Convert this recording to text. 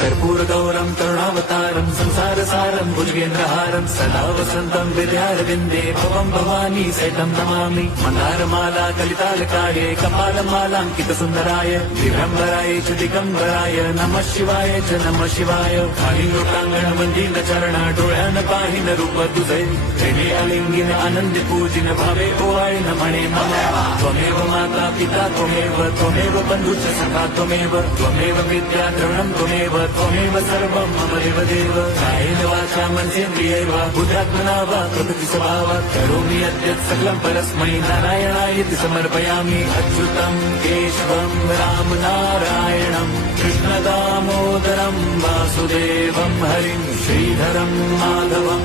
कर्पूरगौरं करुणावतारं संसारसारं भुजगेन्द्रहारं सदा वसन्तं विद्यारविन्दे भवं भवानी सहितं नमामि। मन्दारमाला कलितालकाये कपालमालाङ्कितसुन्दराय दिगम्बराय च दिगम्बराय नमः शिवाय च नमः शिवाय। कालिंगोटांगण मंदिर चरण डोळ्यान पाहिन रूप तुझे प्रेमे अलिंगिन आनंद पूजिन भावे ओवाळीन म्हणे मम त्वमेव माता पिता त्वमेव बंधुश्च सखा त्वमेव विद्या द्रवणं त्वमेव सर्वं मम देव कायेन वाचा मनसेन्द्रियैव बुद्ध्यात्मना वा प्रकृति स्वभावात् करोमि यद्यत् सकलं परस्मै नारायणायति समर्पयामि। अच्युतं केशवं राम नारायणं कृष्ण दामोदरं वासुदेवं हरिं श्रीधरं माधवं